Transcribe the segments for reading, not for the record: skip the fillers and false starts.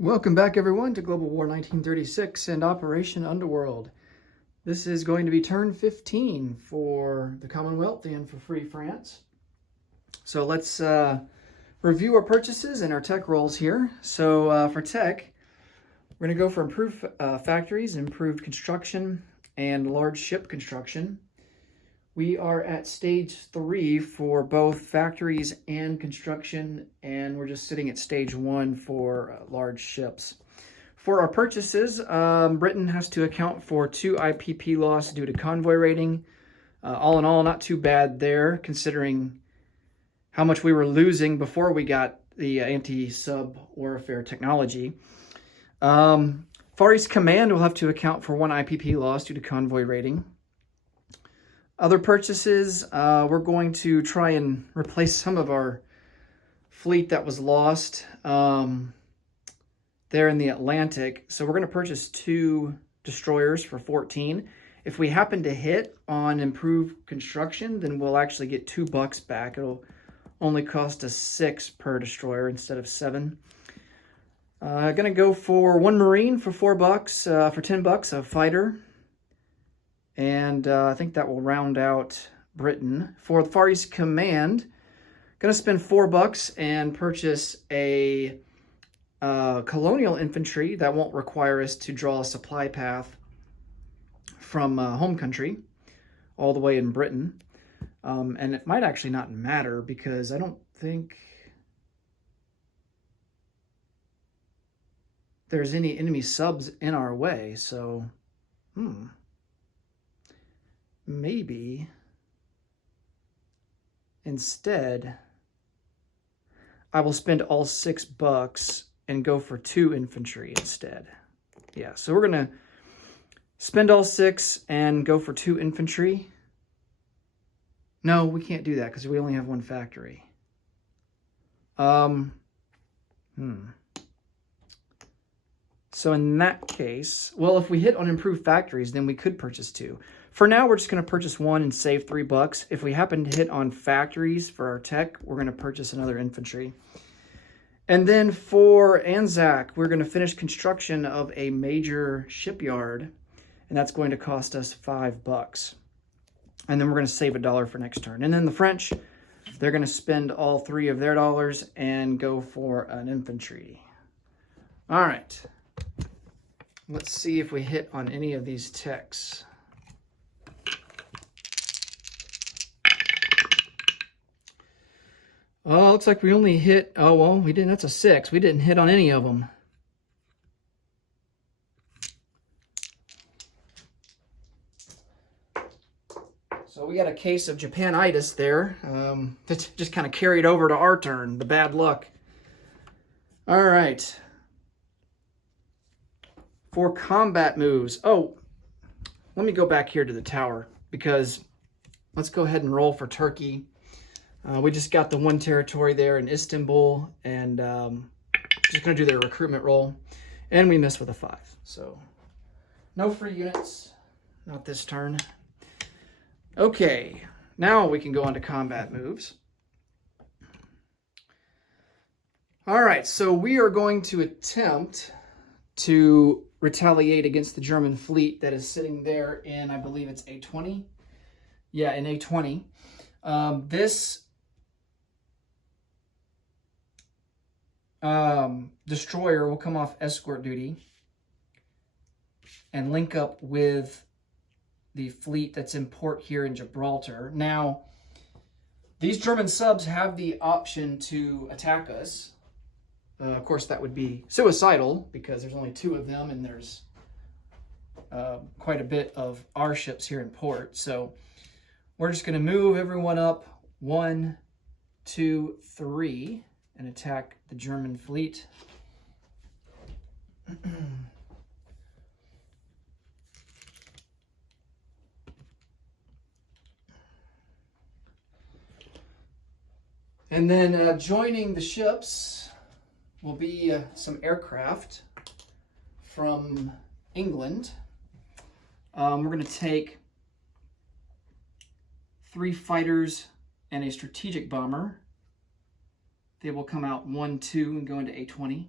Welcome back, everyone, to Global War 1936 and Operation Underworld. This is going to be turn 15 for the Commonwealth and for Free France. So let's review our purchases and our tech rolls here. So for tech, we're going to go for improved factories, improved construction, and large ship construction. We are at stage 3 for both factories and construction, and we're just sitting at stage 1 for large ships. For our purchases, Britain has to account for 2 IPP loss due to convoy rating. All in all, not too bad there, considering how much we were losing before we got the anti-sub warfare technology. Far East Command will have to account for 1 IPP loss due to convoy rating. Other purchases, we're going to try and replace some of our fleet that was lost there in the Atlantic. So we're going to purchase 2 destroyers for 14. If we happen to hit on improved construction, then we'll actually get $2 back. It'll only cost us 6 per destroyer instead of 7. Gonna go for 1 Marine for $4, for $10, a fighter. And I think that will round out Britain. For the Far East Command, going to spend $4 and purchase a colonial infantry that won't require us to draw a supply path from home country all the way in Britain. And it might actually not matter because I don't think there's any enemy subs in our way. So, maybe instead I will spend all $6 and go for 2 infantry instead. Yeah, so we're gonna spend all 6 and go for 2 infantry. No, we can't do that because we only have 1 factory. So in that case, well, if we hit on improved factories, then we could purchase 2. For now, we're just going to purchase 1 and save $3. If we happen to hit on factories for our tech, we're going to purchase another infantry. And then for Anzac, we're going to finish construction of a major shipyard, and that's going to cost us $5. And then we're going to save $1 for next turn. And then the French, they're going to spend all 3 of their dollars and go for an infantry. All right. Let's see if we hit on any of these techs. Oh, looks like we only hit, oh, well, we didn't, that's a 6. We didn't hit on any of them. So we got a case of Japanitis there. That just kind of carried over to our turn, the bad luck. All right. For combat moves, oh, let me go back here to the tower because let's go ahead and roll for Turkey. We just got the 1 territory there in Istanbul, and just going to do their recruitment roll. And we missed with a 5. So no free units, not this turn. Okay, now we can go on to combat moves. All right, so we are going to attempt to retaliate against the German fleet that is sitting there in, I believe it's A20. Yeah, in A20. This destroyer will come off escort duty and link up with the fleet that's in port here in Gibraltar. Now, these German subs have the option to attack us. Of course, that would be suicidal because there's only 2 of them and there's quite a bit of our ships here in port. So we're just going to move everyone up 1, 2, 3 and attack the German fleet. And then joining the ships will be some aircraft from England. We're going to take 3 fighters and a strategic bomber. They will come out 1, 2 and go into A20.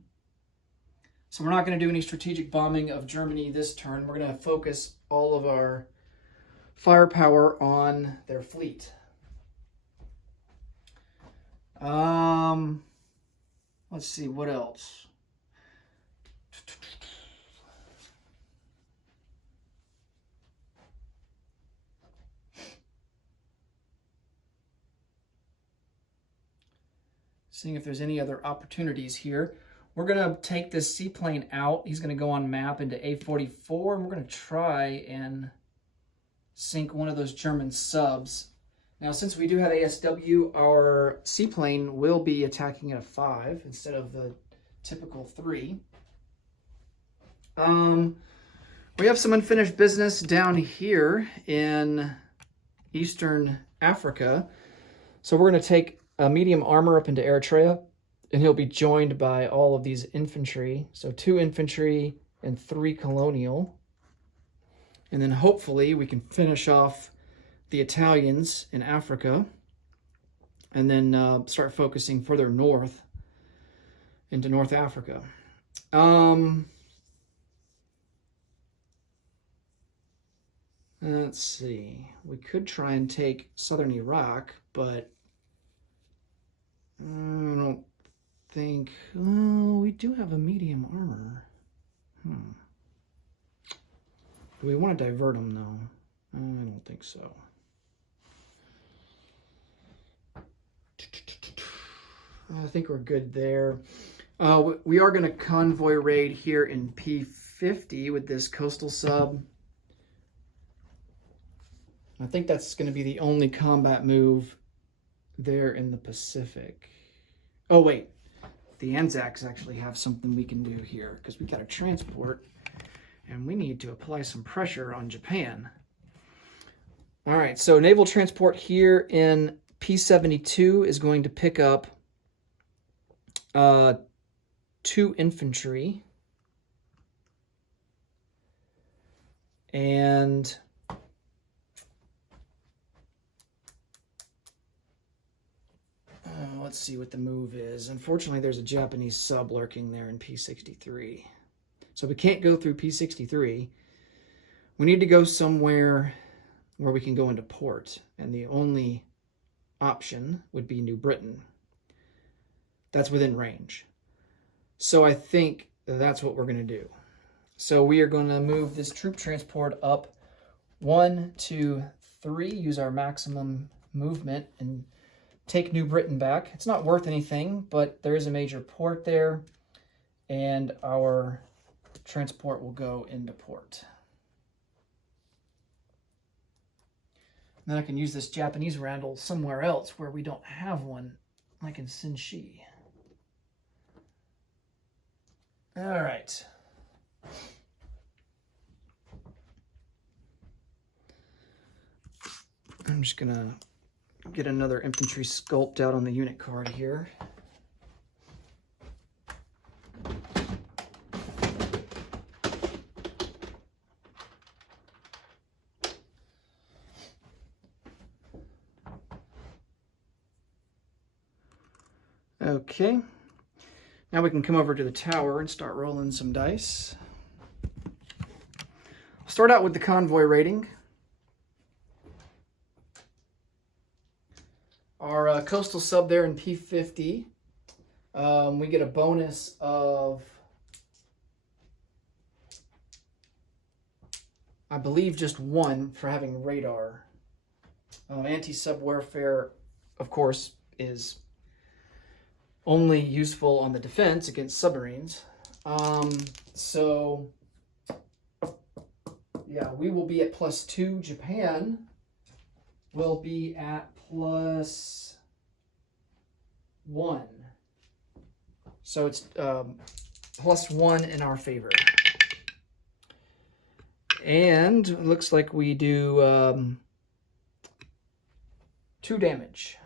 So we're not going to do any strategic bombing of Germany this turn. We're going to focus all of our firepower on their fleet. Let's see, what else? Seeing if there's any other opportunities here. We're going to take this seaplane out. He's going to go on map into A44, and we're going to try and sink one of those German subs. Now, since we do have ASW, our seaplane will be attacking at a 5 instead of the typical 3. We have some unfinished business down here in Eastern Africa. So we're going to take a medium armor up into Eritrea, and he'll be joined by all of these infantry. So 2 infantry and 3 colonial. And then hopefully we can finish off the Italians in Africa and then start focusing further north into North Africa. Let's see. We could try and take southern Iraq, but I don't think... Well, we do have a medium armor. Do we want to divert them, though? I don't think so. I think we're good there. We are going to convoy raid here in P50 with this coastal sub. I think that's going to be the only combat move there in the Pacific. Oh, wait. The Anzacs actually have something we can do here because we got a transport and we need to apply some pressure on Japan. All right, so naval transport here in P72 is going to pick up 2 infantry. And let's see what the move is. Unfortunately, there's a Japanese sub lurking there in P63. So we can't go through P63. We need to go somewhere where we can go into port. And the only option would be New Britain. That's within range. So I think that's what we're going to do. So we are going to move this troop transport up 1, 2, 3, use our maximum movement, and take New Britain back. It's not worth anything, but there is a major port there, and our transport will go into port. And then I can use this Japanese Randall somewhere else where we don't have one, like in Sinshi. All right. I'm just going to get another infantry sculpt out on the unit card here. Okay. Now we can come over to the tower and start rolling some dice. I'll start out with the convoy rating. Our coastal sub there in P50, we get a bonus of, I believe, just 1 for having radar. Anti-sub warfare, of course, is only useful on the defense against submarines. So, yeah, we will be at +2. Japan will be at +1. So it's +1 in our favor. And it looks like we do 2 damage.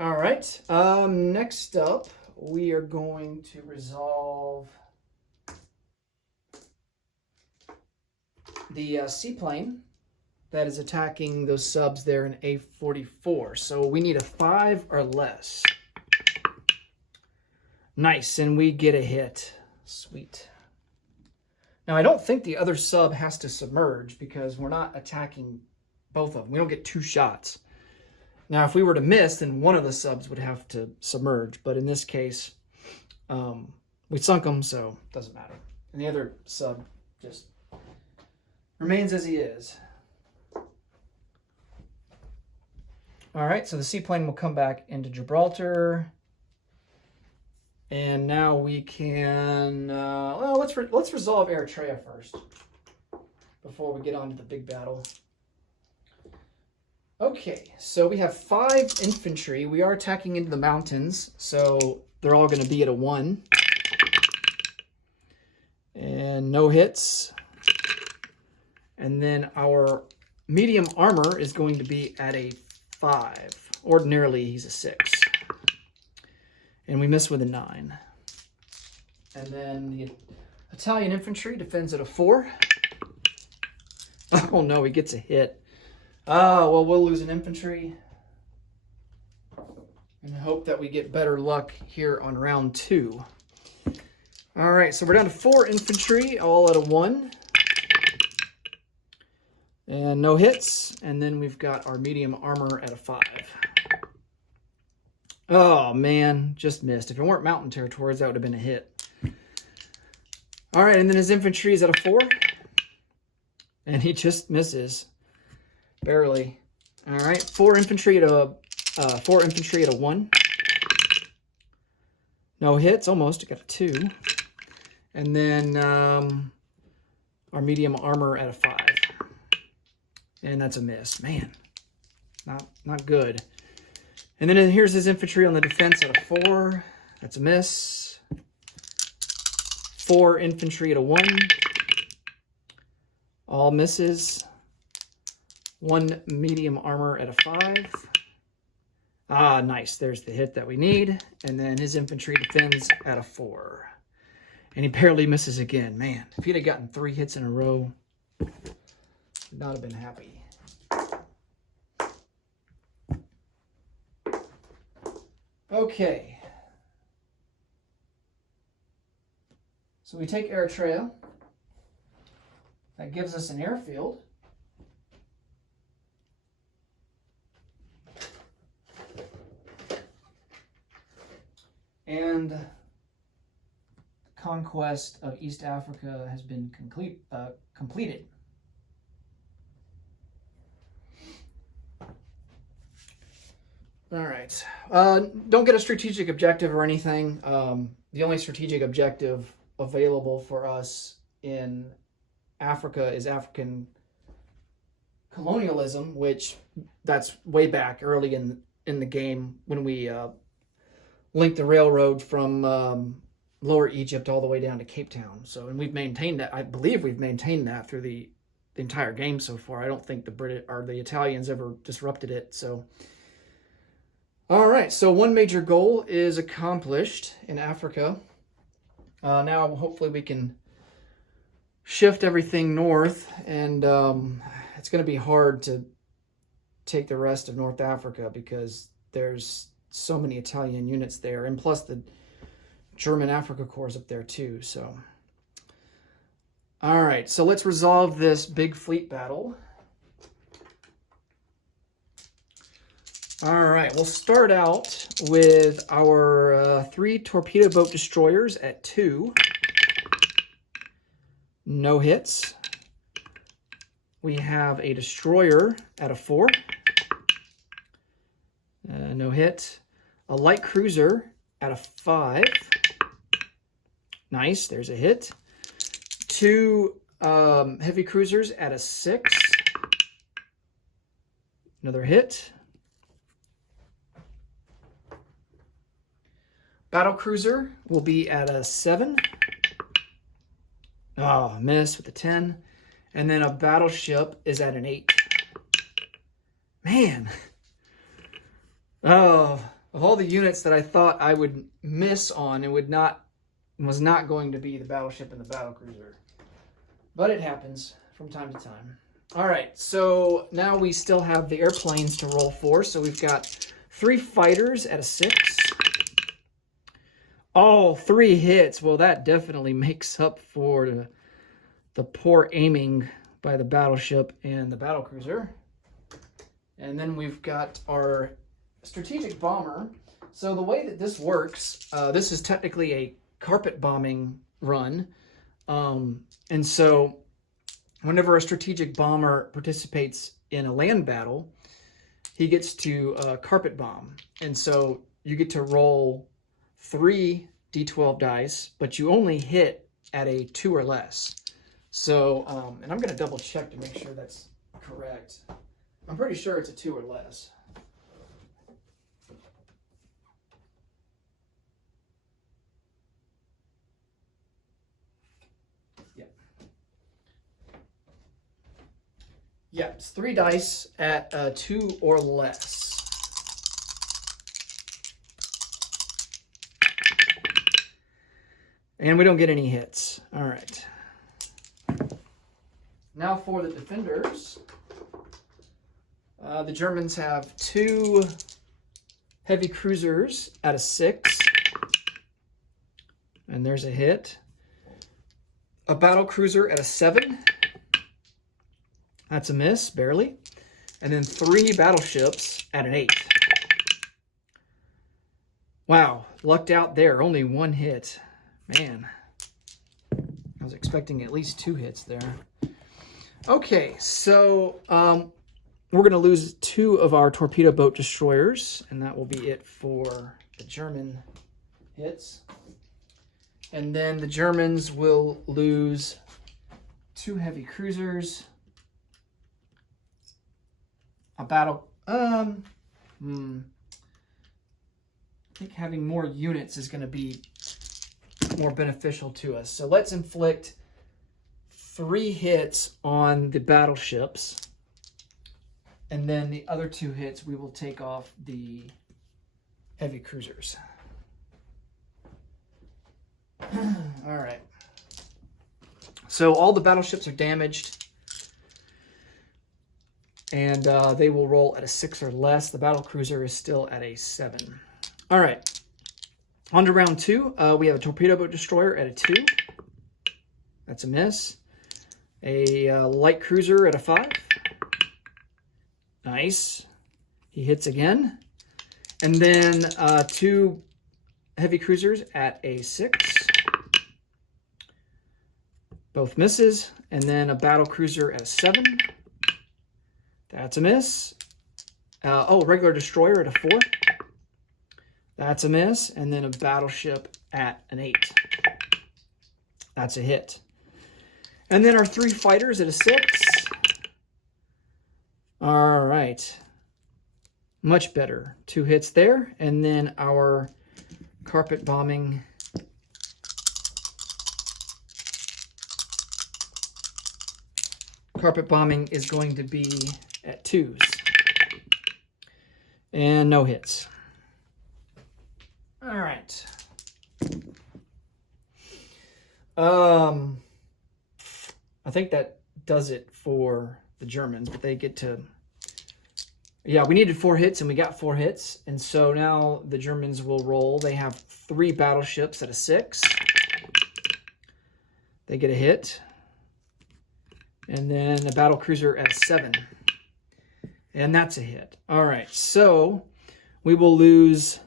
All right, next up, we are going to resolve the seaplane. that is attacking those subs there in A44. So we need a 5 or less. Nice, and we get a hit. Sweet. Now, I don't think the other sub has to submerge because we're not attacking both of them. We don't get 2 shots. Now, if we were to miss, then one of the subs would have to submerge. But in this case, we sunk him, so it doesn't matter. And the other sub just remains as he is. All right, so the seaplane will come back into Gibraltar. And now we can, well, let's resolve Eritrea first before we get on to the big battle. Okay, so we have 5 infantry. We are attacking into the mountains, so they're all going to be at a 1. And no hits. And then our medium armor is going to be at a 5. Ordinarily, he's a 6. And we miss with a 9. And then the Italian infantry defends at a 4. Oh no, he gets a hit. Well, we'll lose an infantry. And hope that we get better luck here on round 2. All right, so we're down to 4 infantry, all at a 1. And no hits. And then we've got our medium armor at a 5. Oh, man, just missed. If it weren't mountain territories, that would have been a hit. All right, and then his infantry is at a 4. And he just misses. Barely. All right, 4 infantry at a 1. No hits, almost. Got a 2. And then our medium armor at a 5. And that's a miss. Man, not good. And then here's his infantry on the defense at a 4. That's a miss. 4 infantry at a 1. All misses. 1 medium armor at a 5. Ah, nice. There's the hit that we need. And then his infantry defends at a 4. And he barely misses again. Man, if he'd have gotten 3 hits in a row, would not have been happy. Okay. So we take Eritrea. That gives us an airfield. And the conquest of East Africa has been completed. All right. Don't get a strategic objective or anything. The only strategic objective available for us in Africa is African colonialism, which that's way back early in the game when we linked the railroad from Lower Egypt all the way down to Cape Town. So, and we've maintained that. I believe we've maintained that through the entire game so far. I don't think the British or the Italians ever disrupted it. So. All right, so one major goal is accomplished in Africa. Now, hopefully we can shift everything north, and it's going to be hard to take the rest of North Africa because there's so many Italian units there, and plus the German Africa Corps up there too. So, all right, so let's resolve this big fleet battle. All right, we'll start out with our 3 torpedo boat destroyers at 2. No hits. We have a destroyer at a 4. No hit. A light cruiser at a 5. Nice, there's a hit. 2 heavy cruisers at a 6. Another hit. Battle cruiser will be at a 7. Oh, miss with a 10. And then a battleship is at an 8. Man. Oh, of all the units that I thought I would miss on, it was not going to be the battleship and the battle cruiser. But it happens from time to time. All right, so now we still have the airplanes to roll for. So we've got 3 fighters at a 6. All 3 hits. Well, that definitely makes up for the poor aiming by the battleship and the battlecruiser. And then we've got our strategic bomber. So the way that this works, this is technically a carpet bombing run. And so whenever a strategic bomber participates in a land battle, he gets to carpet bomb. And so you get to roll 3 D12 dice, but you only hit at a 2 or less. So, and I'm going to double check to make sure that's correct. I'm pretty sure it's a 2 or less. Yeah, it's 3 dice at 2 or less. And we don't get any hits. All right. Now for the defenders. The Germans have 2 heavy cruisers at a 6. And there's a hit. A battle cruiser at a 7. That's a miss, barely. And then 3 battleships at an 8. Wow, lucked out there. Only 1 hit. Man, I was expecting at least 2 hits there. Okay, so we're going to lose 2 of our torpedo boat destroyers, and that will be it for the German hits. And then the Germans will lose 2 heavy cruisers. A battle, I think having more units is going to be more beneficial to us. So let's inflict 3 hits on the battleships. And then the other 2 hits, we will take off the heavy cruisers. All right. So all the battleships are damaged. And they will roll at a 6 or less. The battlecruiser is still at a 7. All right. On to round 2. We have a torpedo boat destroyer at a 2. That's a miss. A light cruiser at a 5. Nice. He hits again. And then 2 heavy cruisers at a 6. Both misses. And then a battle cruiser at a 7. That's a miss. Regular destroyer at a 4. That's a miss. And then a battleship at an 8. That's a hit. And then our 3 fighters at a 6. All right. Much better. 2 hits there. And then our carpet bombing is going to be at 2s. And no hits. All right. I think that does it for the Germans, but they get to... Yeah, we needed 4 hits, and we got 4 hits. And so now the Germans will roll. They have 3 battleships at a 6. They get a hit. And then a battle cruiser at a 7. And that's a hit. All right, so we will lose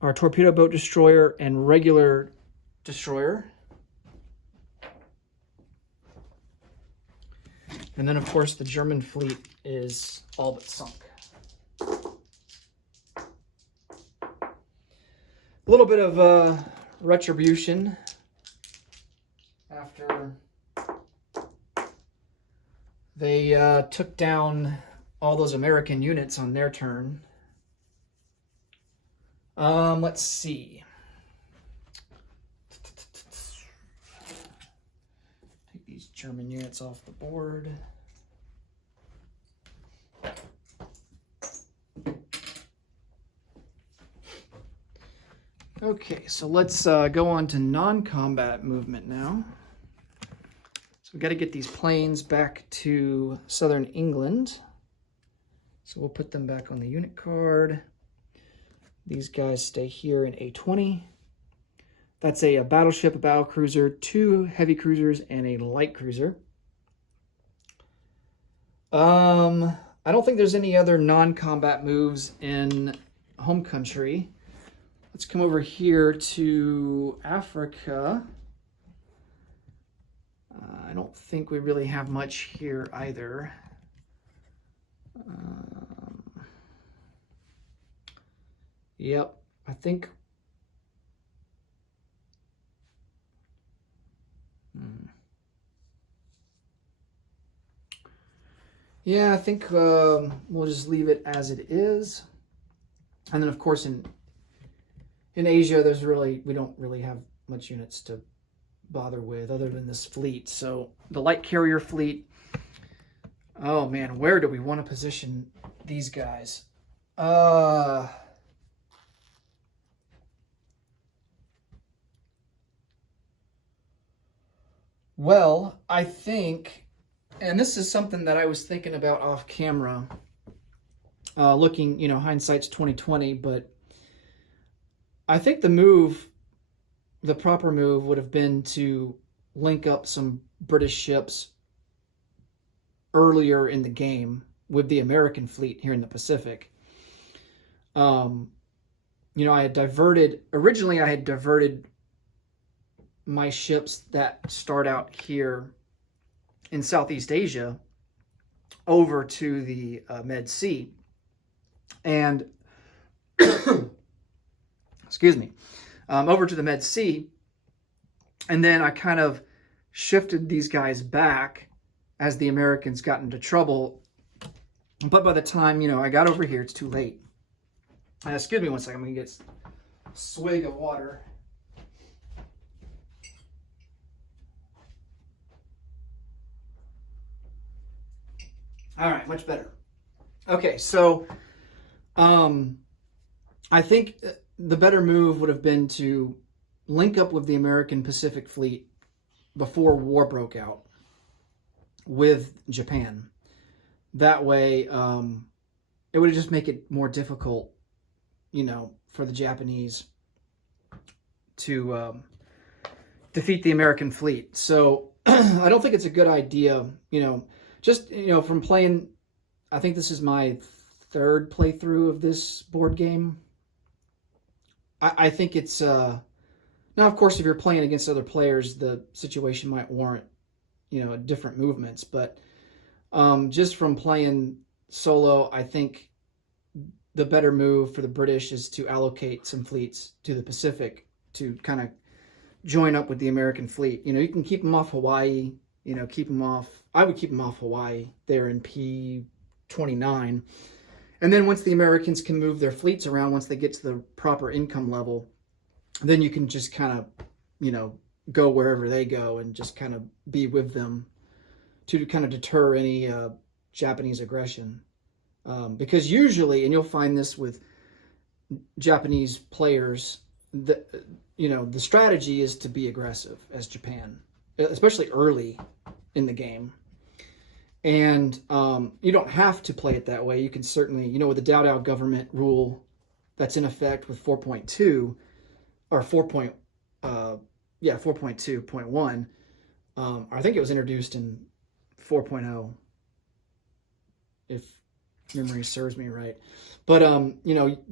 our torpedo boat destroyer and regular destroyer. And then, of course, the German fleet is all but sunk. A little bit of retribution after they took down all those American units on their turn. Let's see. Take these German units off the board. Okay, so let's go on to non-combat movement now. So we've got to get these planes back to southern England. So we'll put them back on the unit card. These guys stay here in A20. That's a battleship, a battle cruiser, 2 heavy cruisers, and a light cruiser. I don't think there's any other non-combat moves in home country. Let's come over here to Africa. I don't think we really have much here either. Yep, I think... Yeah, I think we'll just leave it as it is. And then, of course, in Asia, we don't really have much units to bother with other than this fleet. So the light carrier fleet, oh man, where do we want to position these guys? Well, I think, and this is something that I was thinking about off camera, looking, hindsight's 2020, but I think the proper move would have been to link up some British ships earlier in the game with the American fleet here in the Pacific. Originally I had diverted my ships that start out here in Southeast Asia over to the Med Sea. And, excuse me, over to the Med Sea. And then I kind of shifted these guys back as the Americans got into trouble. But by the time, I got over here, it's too late. Excuse me one second, I'm going to get a swig of water. All right, much better. Okay, so I think the better move would have been to link up with the American Pacific Fleet before war broke out with Japan. That way, it would just make it more difficult, for the Japanese to defeat the American fleet. So I don't think it's a good idea, just, from playing, I think this is my 3rd playthrough of this board game. I think it's, now of course, if you're playing against other players, the situation might warrant, different movements. But just from playing solo, I think the better move for the British is to allocate some fleets to the Pacific to kind of join up with the American fleet. You can keep them off Hawaii, I would keep them off Hawaii there in P29. And then once the Americans can move their fleets around, once they get to the proper income level, then you can just kind of, go wherever they go and just kind of be with them to kind of deter any Japanese aggression. Because usually, and you'll find this with Japanese players, the strategy is to be aggressive as Japan, especially early in the game. And you don't have to play it that way. You can certainly, with the Dao Dao government rule that's in effect with 4.2 or 4.2.1. I think it was introduced in 4.0, if memory serves me right. But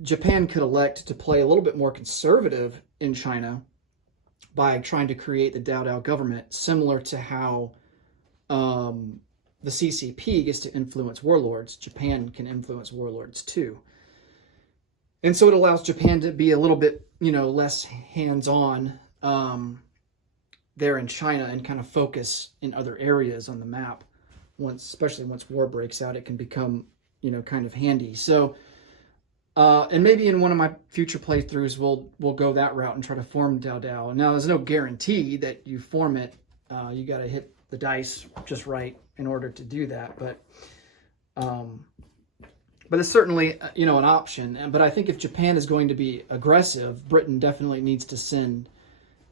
Japan could elect to play a little bit more conservative in China by trying to create the Dao Dao government, similar to how the CCP gets to influence warlords. Japan can influence warlords too. And so it allows Japan to be a little bit, less hands-on there in China and kind of focus in other areas on the map. Especially once war breaks out, it can become, kind of handy. So, and maybe in one of my future playthroughs, we'll go that route and try to form Dao Dao. Now, there's no guarantee that you form it. You got to hit the dice just right in order to do that. But it's certainly, an option. But I think if Japan is going to be aggressive, Britain definitely needs to send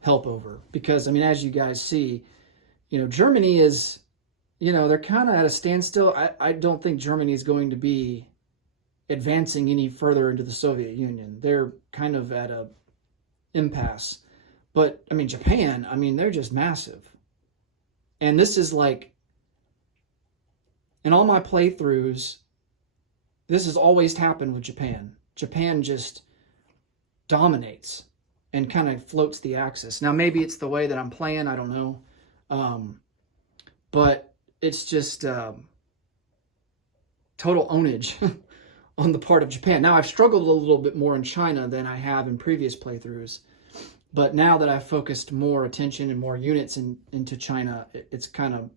help over. Because, as you guys see, Germany is, they're kind of at a standstill. I don't think Germany is going to be advancing any further into the Soviet Union. They're kind of at a impasse. But, Japan, they're just massive. And this is like, in all my playthroughs, this has always happened with Japan. Japan just dominates and kind of floats the axis. Now, maybe it's the way that I'm playing. I don't know. But it's just total ownage on the part of Japan. Now, I've struggled a little bit more in China than I have in previous playthroughs. But now that I've focused more attention and more units into China, it's kind of,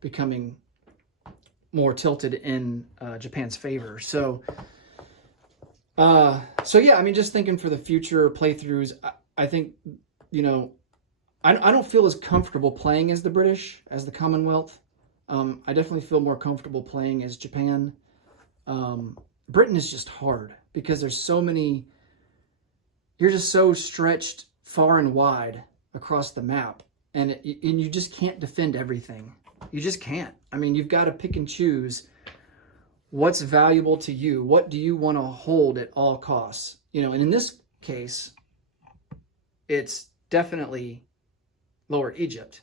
becoming more tilted in Japan's favor. So yeah, just thinking for the future playthroughs, I think, I don't feel as comfortable playing as the British, as the Commonwealth. I definitely feel more comfortable playing as Japan. Britain is just hard because there's so many. You're just so stretched far and wide across the map, and you just can't defend everything. You just can't. You've got to pick and choose what's valuable to you. What do you want to hold at all costs? And in this case, it's definitely Lower Egypt.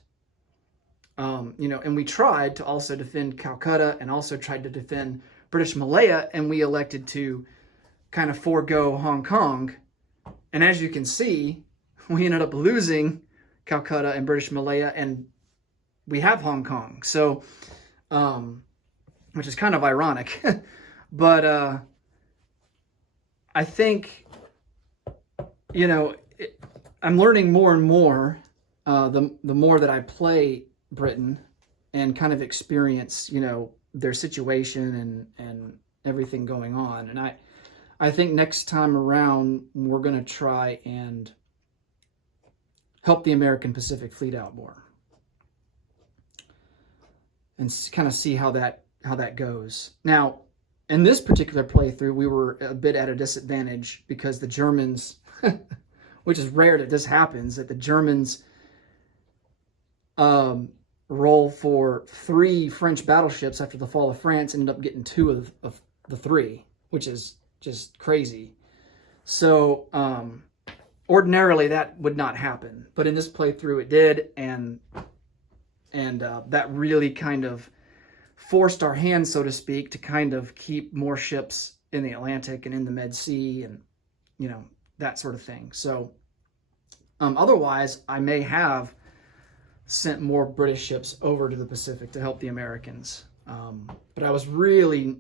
And we tried to also defend Calcutta and also tried to defend British Malaya, and we elected to kind of forego Hong Kong. And as you can see, we ended up losing Calcutta and British Malaya, and we have Hong Kong. So, which is kind of ironic. But I think, I'm learning more and more the more that I play Britain and kind of experience, their situation and everything going on. And I think next time around, we're going to try and help the American Pacific Fleet out more and kind of see how that goes. Now, in this particular playthrough, we were a bit at a disadvantage because the Germans, which is rare that this happens, that the Germans roll for 3 French battleships after the fall of France and end up getting 2 of the 3, which is just crazy. So ordinarily that would not happen, but in this playthrough it did, and that really kind of forced our hand, so to speak, to kind of keep more ships in the Atlantic and in the Med Sea and that sort of thing. So otherwise I may have sent more British ships over to the Pacific to help the Americans, but I was really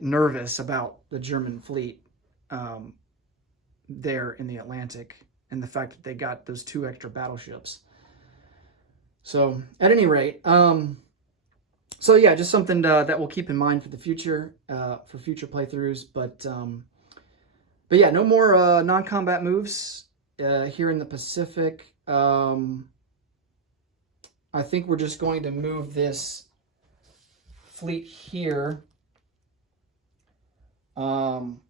nervous about the German fleet there in the Atlantic and the fact that they got those 2 extra battleships. So at any rate, so yeah, just something that we'll keep in mind for the future, for future playthroughs. But yeah, no more non-combat moves here in the Pacific. I think we're just going to move this fleet here. I'm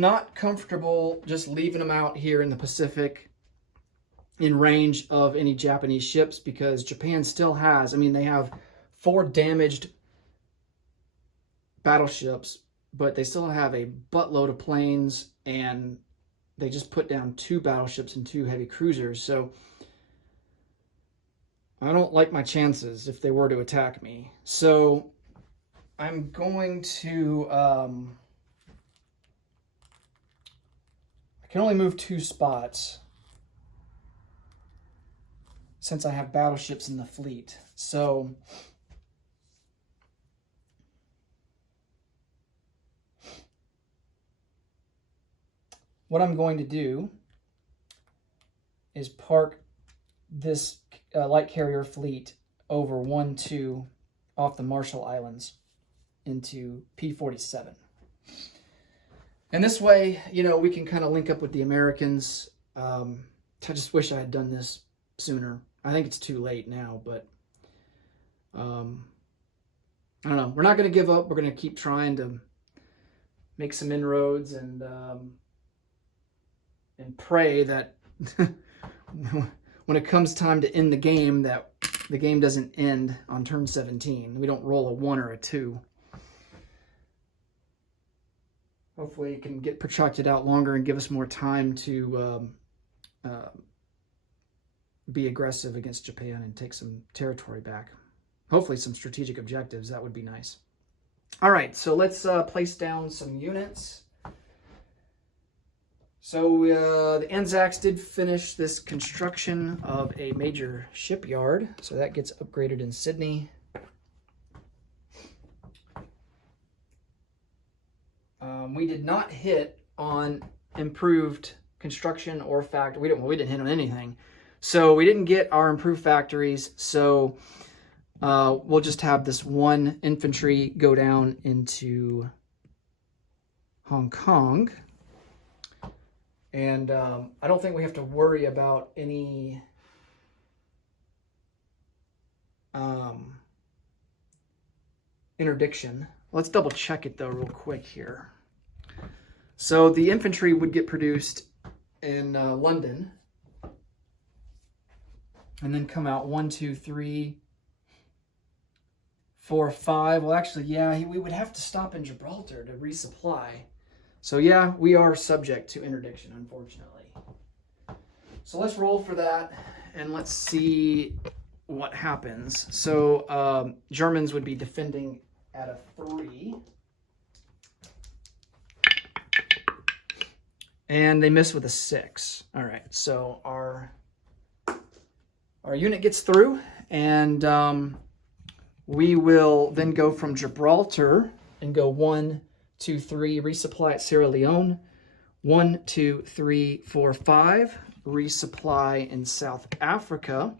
not comfortable just leaving them out here in the Pacific in range of any Japanese ships, because Japan still has, they have 4 damaged battleships, but they still have a buttload of planes, and they just put down 2 battleships and 2 heavy cruisers. So I don't like my chances if they were to attack me. So I'm going to, I can only move 2 spots since I have battleships in the fleet. So what I'm going to do is park this light carrier fleet over 1-2 off the Marshall Islands into P-47. And this way, we can kind of link up with the Americans. I just wish I had done this sooner. I think it's too late now, but I don't know. We're not going to give up. We're going to keep trying to make some inroads and pray that when it comes time to end the game, that the game doesn't end on turn 17. We don't roll a 1 or a 2. Hopefully it can get protracted out longer and give us more time to be aggressive against Japan and take some territory back. Hopefully some strategic objectives. That would be nice. All right, so let's place down some units. So the Anzacs did finish this construction of a major shipyard. So that gets upgraded in Sydney. We did not hit on improved construction or factory. We didn't hit on anything. So we didn't get our improved factories. So we'll just have this one infantry go down into Hong Kong. And I don't think we have to worry about any interdiction. Let's double check it though real quick here. So the infantry would get produced in London and then come out 1, 2, 3, 4, 5. Well, actually, yeah, we would have to stop in Gibraltar to resupply. So yeah, we are subject to interdiction, unfortunately. So let's roll for that and let's see what happens. So Germans would be defending at a 3. And they miss with a 6. All right, so our unit gets through, and we will then go from Gibraltar and go 1, 2, 3, resupply at Sierra Leone. 1, 2, 3, 4, 5, resupply in South Africa,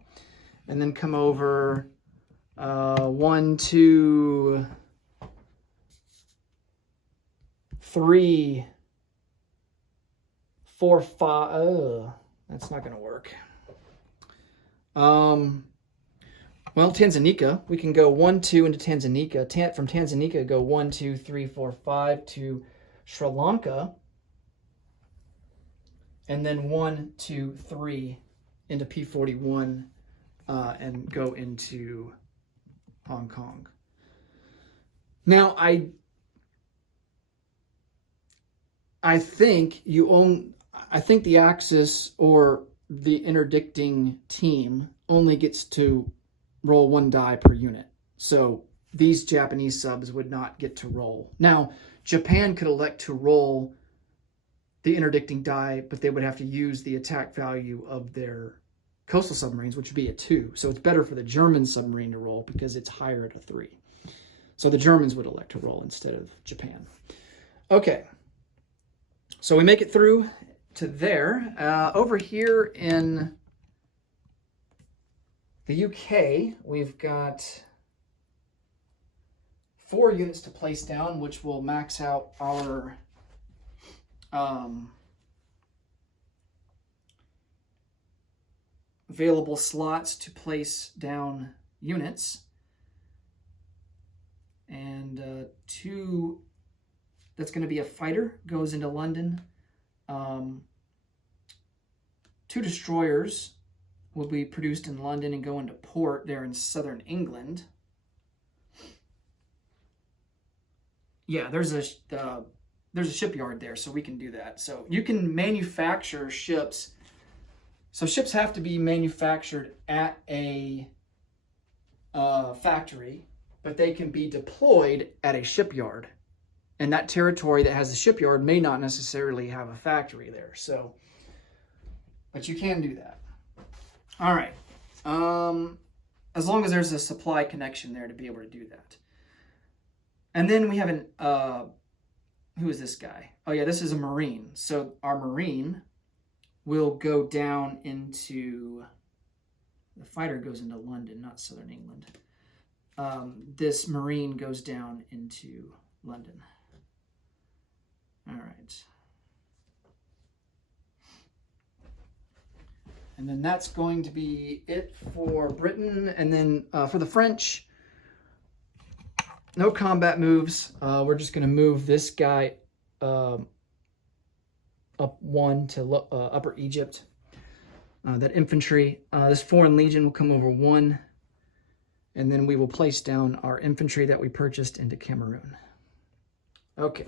and then come over 1, 2, 3, 4, 5. Oh, that's not going to work. Well, Tanzania, we can go 1, 2 into Tanzania. From Tanzania, go 1, 2, 3, 4, 5 to Sri Lanka. And then 1, 2, 3 into P41 and go into Hong Kong. Now, I think the Axis or the interdicting team only gets to roll 1 die per unit. So these Japanese subs would not get to roll. Now, Japan could elect to roll the interdicting die, but they would have to use the attack value of their coastal submarines, which would be a 2. So it's better for the German submarine to roll because it's higher at a 3. So the Germans would elect to roll instead of Japan. Okay. So we make it through to there. Over here in the UK, we've got 4 units to place down, which will max out our available slots to place down units. And 2, that's going to be a fighter, goes into London. 2 destroyers will be produced in London and go into port there in southern England. Yeah, there's a shipyard there, so we can do that. So you can manufacture ships. So ships have to be manufactured at a factory, but they can be deployed at a shipyard. And that territory that has a shipyard may not necessarily have a factory there. So, but you can do that. All right. As long as there's a supply connection there to be able to do that. And then we have an, who is this guy? Oh yeah, this is a Marine. So our Marine will go down into, the fighter goes into London, not southern England. This Marine goes down into London. All right. And then that's going to be it for Britain. And then for the French, no combat moves. We're just going to move this guy up 1 to Upper Egypt. that infantry. This Foreign Legion will come over 1, and then we will place down our infantry that we purchased into Cameroon. Okay.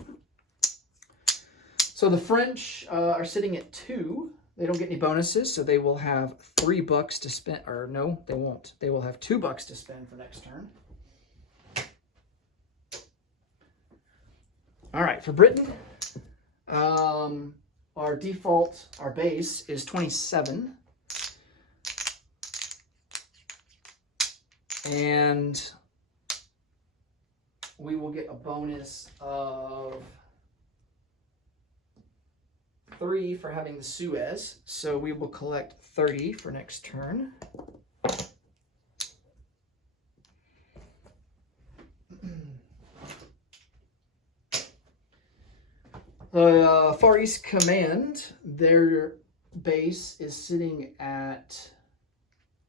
So the French are sitting at 2. They don't get any bonuses, so they will have $3 to spend. Or no, they won't. They will have $2 to spend for next turn. All right, for Britain, our default, our base is 27. And we will get a bonus of 3 for having the Suez. So we will collect 30 for next turn. The Far East Command, their base is sitting at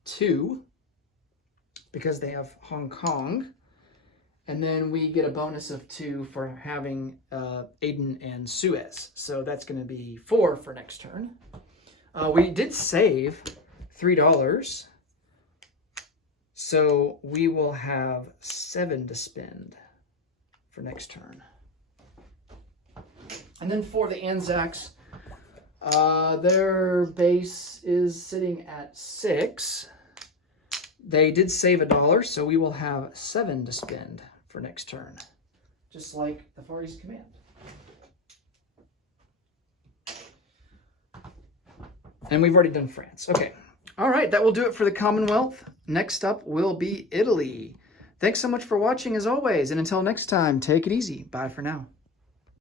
2 because they have Hong Kong. And then we get a bonus of 2 for having Aden and Suez. So that's going to be 4 for next turn. We did save $3. So we will have 7 to spend for next turn. And then for the Anzacs, their base is sitting at 6. They did save $1, so we will have 7 to spend for next turn, just like the Far East Command. And we've already done France. Okay. All right, that will do it for the Commonwealth. Next up will be Italy. Thanks so much for watching as always, and until next time, take it easy. Bye for now.